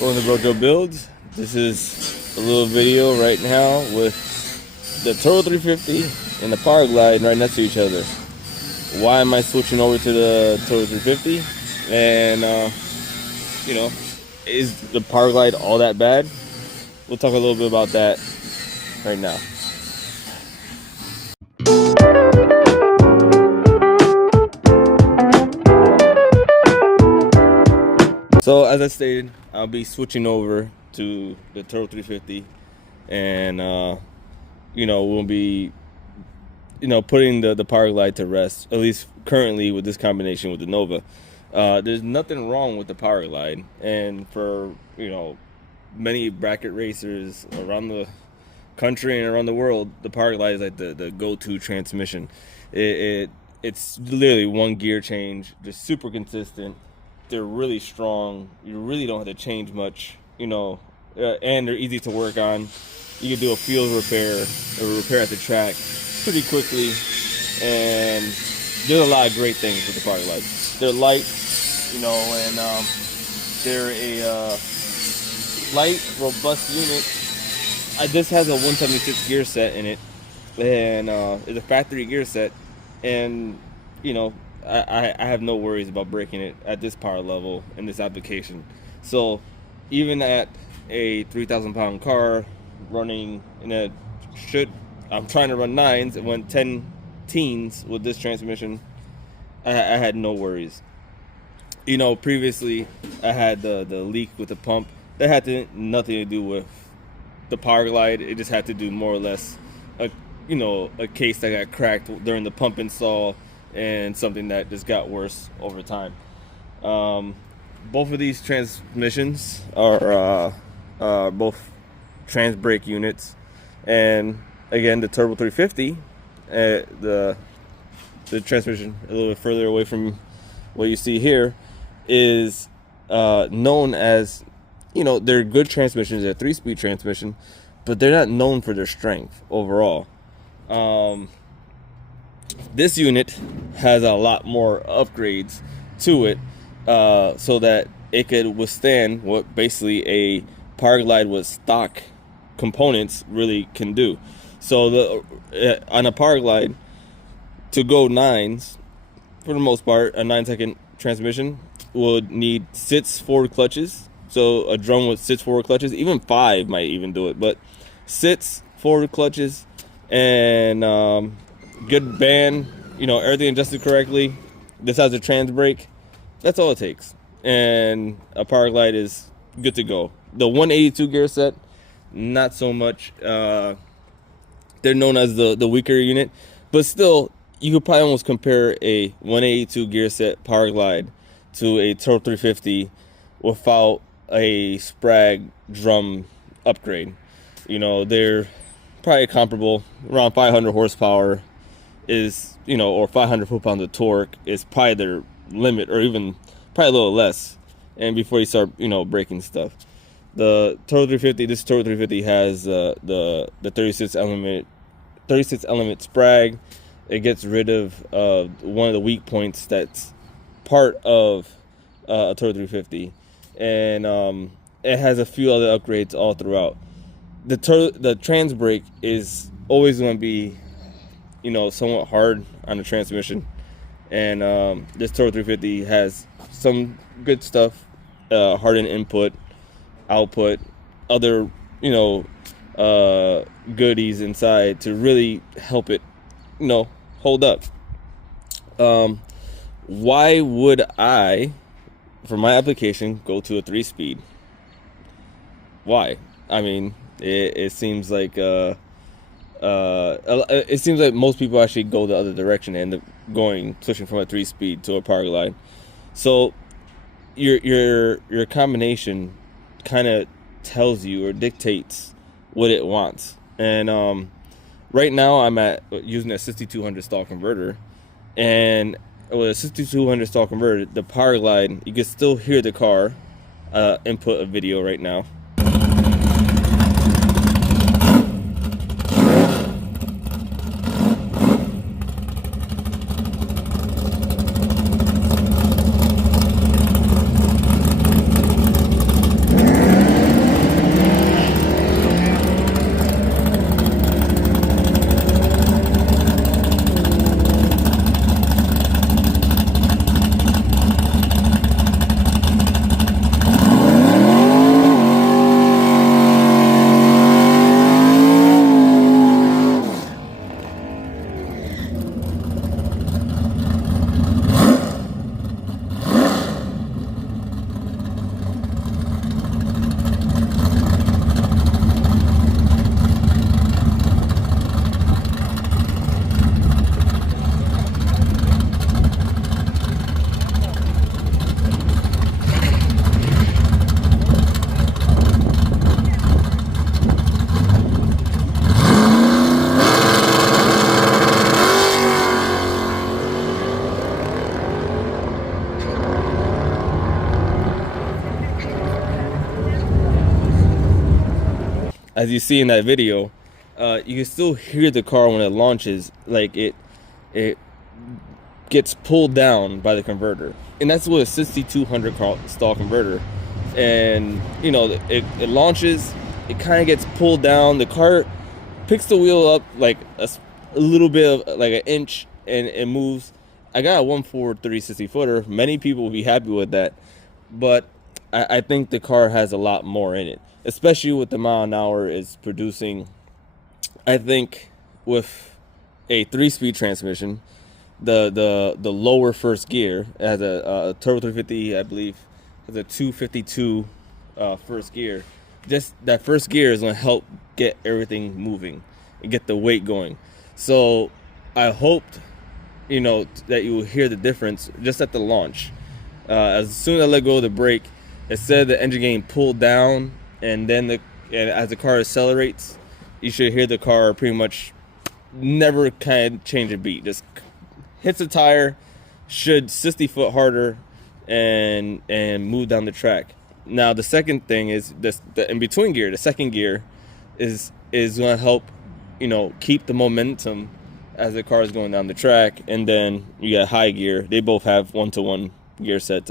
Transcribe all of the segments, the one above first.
Welcome to Brojo Builds. This is a little video right now with the Th350 and the Powerglide right next to each other. Why am I switching over to the Th350? And is the Powerglide all that bad? We'll talk a little bit about that right now. So as I stated, I'll be switching over to the Th350, and we'll be putting the Powerglide to rest, at least currently with this combination with the Nova. There's nothing wrong with the Powerglide, and for many bracket racers around the country and around the world, the Powerglide is like the go-to transmission. It's literally one gear change, just super consistent. They're really strong. You really don't have to change much, and they're easy to work on. You can do a field repair or repair at the track pretty quickly, and there's a lot of great things with the Powerglide. They're light, and they're a light, robust unit. This has a 176 gear set in it, and it's a factory gear set, and I have no worries about breaking it at this power level in this application. So even at a 3,000 pound car running I'm trying to run 9s and went 10 teens with this transmission, I had no worries. Previously I had the leak with the pump. That had nothing to do with the Powerglide. It just had to do more or less a case that got cracked during the pump install, and something that just got worse over time. Both of these transmissions are both trans brake units, and again, the Turbo 350, the transmission a little bit further away from what you see here, is known as, they're good transmissions. They're 3-speed transmission, but they're not known for their strength overall. This unit has a lot more upgrades to it, so that it could withstand what basically a Powerglide with stock components really can do. So on a Powerglide, to go 9s, for the most part, a 9-second transmission would need 6 forward clutches. So a drum with 6 forward clutches, even 5 might even do it, but 6 forward clutches and good band, everything adjusted correctly. This has a trans brake. That's all it takes, and a Powerglide is good to go. The 182 gear set, not so much. They're known as the weaker unit, but still, you could probably almost compare a 182 gear set Powerglide to a Th350 without a Sprag drum upgrade. They're probably comparable. Around 500 horsepower is, or 500 foot-pounds of torque is probably their limit, or even probably a little less, and before you start breaking stuff. The Th350, this Th350 has the 36 element Sprag. It gets rid of one of the weak points that's part of a Th350, and it has a few other upgrades all throughout. The trans brake is always going to be somewhat hard on the transmission, and this Th350 has some good stuff, hardened input, output, other goodies inside to really help it hold up. Why would I, for my application, go to a 3-speed? Why? I mean, it seems like most people actually go the other direction and end up switching from a 3-speed to a Powerglide. So your combination kind of tells you or dictates what it wants. And right now I'm using a 6200 stall converter, and with a 6200 stall converter, the Powerglide, you can still hear the car. Input a video right now. as you see in that video, you can still hear the car when it launches. Like it gets pulled down by the converter, and that's with a 6200 stall converter. And you know, it launches, it kind of gets pulled down. The car picks the wheel up like a little bit of like an inch, and it moves. I got a 1.4 360 footer. Many people will be happy with that, but I think the car has a lot more in it, especially with the mile an hour it's producing. I think with a 3-speed transmission, the lower first gear, it has a Turbo 350, I believe, has a 252 first gear. Just that first gear is going to help get everything moving and get the weight going. So I hoped, you know, that you will hear the difference just at the launch. As soon as I let go of the brake, it said the engine getting pulled down, and then as the car accelerates, you should hear the car pretty much never kind of change a beat. Just hits the tire, should 60 foot harder, and move down the track. Now the second thing is the in between gear. The second gear is going to help, you know, keep the momentum as the car is going down the track. And then you got high gear. They both have 1-to-1 gear sets.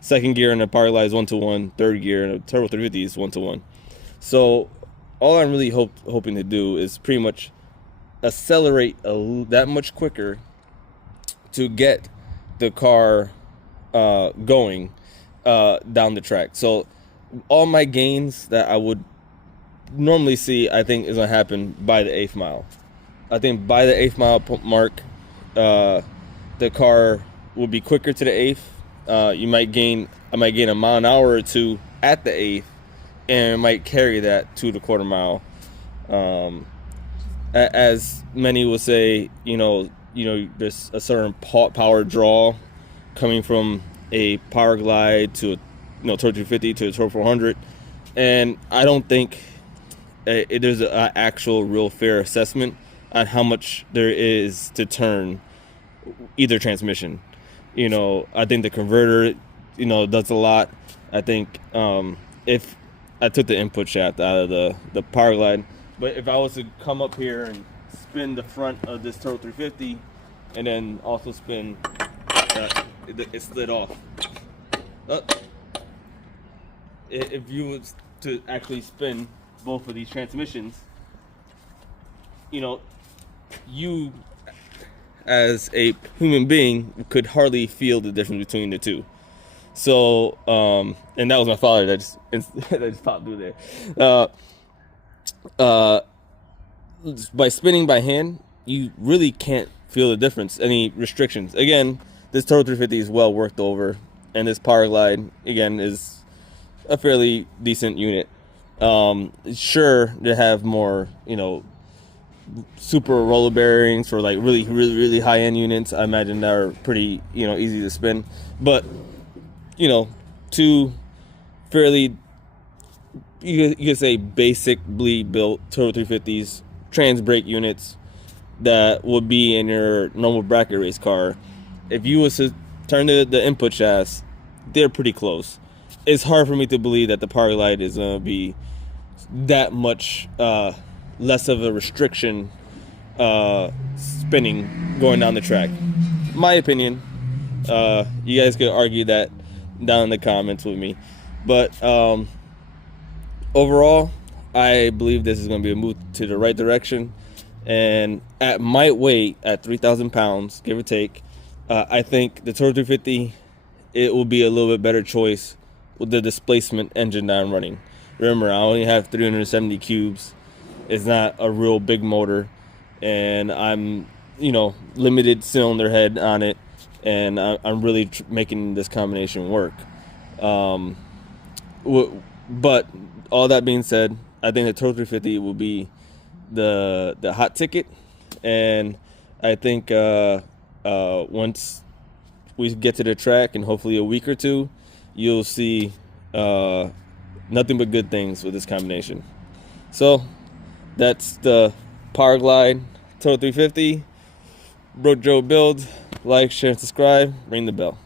Second gear in the Powerglide is 1-to-1. Third gear in the Turbo 350 is 1-to-1. So all I'm really hoping to do is pretty much accelerate that much quicker to get the car going down the track. So all my gains that I would normally see, I think, is going to happen by the 8th mile. I think by the 8th mile mark, the car will be quicker to the 8th. I might gain a mile an hour or two at the 8th, and it might carry that to the quarter mile. As many will say, you know, there's a certain power draw coming from a Powerglide to a, Turbo 350 to a Turbo 400, and I don't think there's an actual real fair assessment on how much there is to turn either transmission. You know, I think the converter, you know, does a lot. I think if I took the input shaft out of the Powerglide, but if I was to come up here and spin the front of this Turbo 350 and then also spin, it slid off. If you was to actually spin both of these transmissions, you know, you as a human being could hardly feel the difference between the two. So, and that was my father that just popped through there. By spinning by hand, you really can't feel the difference, any restrictions. Again, this Turbo 350 is well worked over, and this Powerglide, again, is a fairly decent unit. Sure, they have more, you know, super roller bearings for like really high-end units. I imagine that are pretty, you know, easy to spin. But, you know, two fairly, you could say, basically built Turbo 350s, trans brake units that would be in your normal bracket race car. If you was to turn the input shafts, they're pretty close. It's hard for me to believe that the Powerglide is going to be that much less of a restriction spinning going down the track. My opinion. You guys could argue that down in the comments with me. But overall, I believe this is going to be a move to the right direction. And at my weight, at 3,000 pounds, give or take, I think the Turbo 350, it will be a little bit better choice with the displacement engine that I'm running. Remember, I only have 370 cubes. It's not a real big motor, and I'm, you know, limited cylinder head on it, and I'm really making this combination work. But all that being said, I think the Turbo 350 will be the hot ticket, and I think once we get to the track in hopefully a week or two, you'll see nothing but good things with this combination. So that's the Powerglide Turbo 350. Bro Joe build. Like, share, and subscribe. Ring the bell.